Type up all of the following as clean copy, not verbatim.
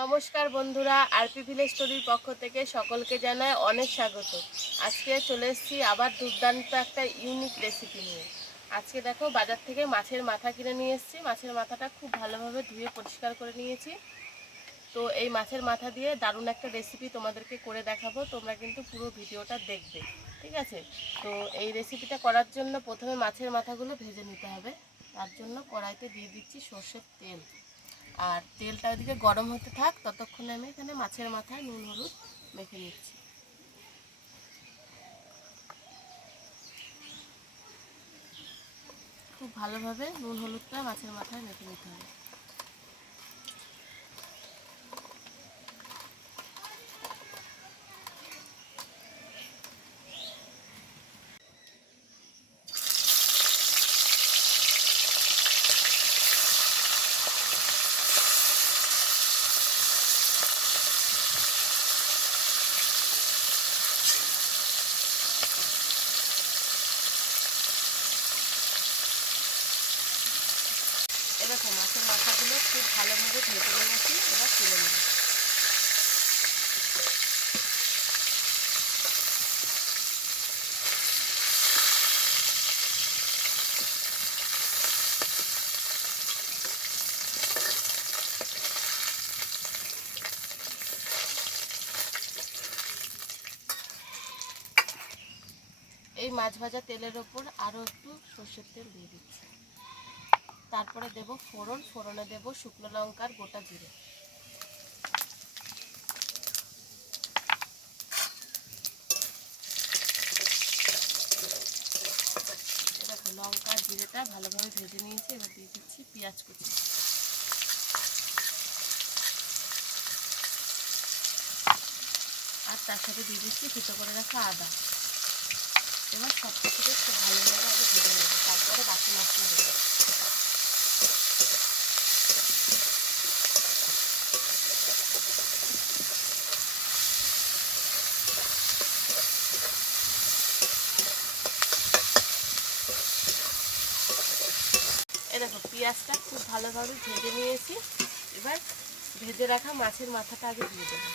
নমস্কার বন্ধুরা, RP village স্টোরির পক্ষ থেকে সকলকে জানাই অনেক স্বাগত। আজকে চলে এসেছি আবার দুর্দান্ত একটা ইউনিক রেসিপি নিয়ে। আজকে দেখো, বাজার থেকে মাছের মাথা কিনে নিয়ে এসেছি। মাছের মাথাটা খুব ভালোভাবে ধুয়ে পরিষ্কার করে নিয়েছি। তো এই মাছের মাথা দিয়ে দারুণ একটা রেসিপি তোমাদেরকে করে দেখাবো। তোমরা কিন্তু পুরো ভিডিওটা দেখবে, ঠিক আছে? তো এই রেসিপিটা করার জন্য প্রথমে মাছের মাথাগুলো ভেজে নিতে হবে। তার জন্য কড়াইতে দিয়ে দিচ্ছি সর্ষের তেল। আর তেলটা ওইদিকে গরম হতে থাক, ততক্ষণে আমি এখানে মাছের মাথায় নুন হলুদ মেখে নিচ্ছি। খুব ভালোভাবে নুন হলুদটা মাছের মাথায় মেখে নিতে হবে। এরকম মাছের মাথাগুলো খুব ভালোভাবে ভেজে নিয়েছি, এবার তুলে নেব। এই মাছ ভাজা তেলের ওপর আরও একটু সর্ষের তেল দিয়ে দিচ্ছি। তারপরে দেব ফোড়ন। ফোড়নে দেব শুকনো লঙ্কার গোটা জিরে। দেখো, লঙ্কা জিরেটা ভালোভাবে ভেজে নিয়েছি। এবার দিয়ে দিচ্ছি পেঁয়াজ কুচি। আর তার সাথে দিয়ে দিচ্ছি কুচো করে রাখা আদা। এবার সব কিছুকে খুব ভালোভাবে আগে ভেজে নেব, তারপরে বাকি মশলা দেবো। দেখো, পেঁয়াজটা খুব ভালোভাবে ভেজে নিয়েছি। এবার ভেজে রাখা মাছের মাথাটা আগে দিয়ে দেবো।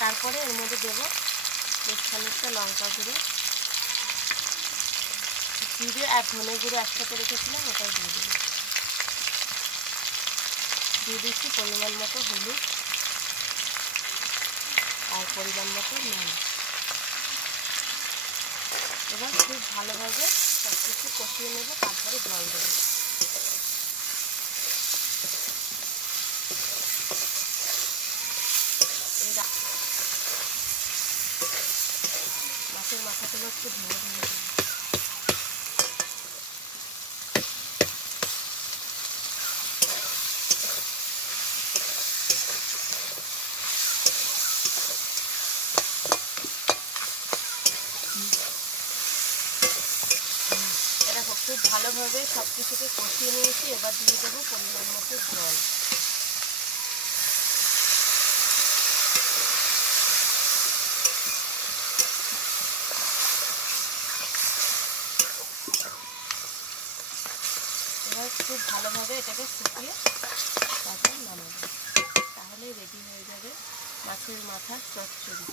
তারপরে এর মধ্যে দেবো বেশ খানিকটা লঙ্কা গুঁড়ো, জিরে আর ধনে গুঁড়ো একসাথে রেখেছিলাম, ওটাও দিয়ে দেবো। দিয়ে দিচ্ছি পরিমাণ মতো হলুদ আর পরিমাণ মতো নুন। এবার খুব ভালোভাবে সব কিছু কষিয়ে নেব, তারপরে জল দেবো। মাছের মাথাগুলো একটু ভেঙে ভেঙে দেবো। দেখো, খুব ভালোভাবে সব কিছুকে কষিয়ে নিয়েছি। এবার দিয়ে দেবো পরিমাণ মতো জল। এবার খুব ভালোভাবে এটাকে ফুটিয়ে তারপর নামাবো। তাহলেই রেডি হয়ে যাবে মাছের মাথার চচ্চড়ি।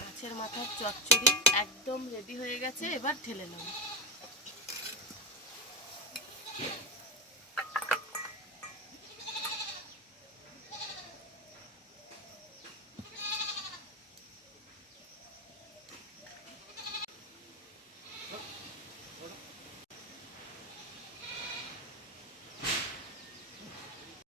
মাছের মাথার চচ্চড়ি একদম রেডি হয়ে গেছে, এবার ঢেলে নেব।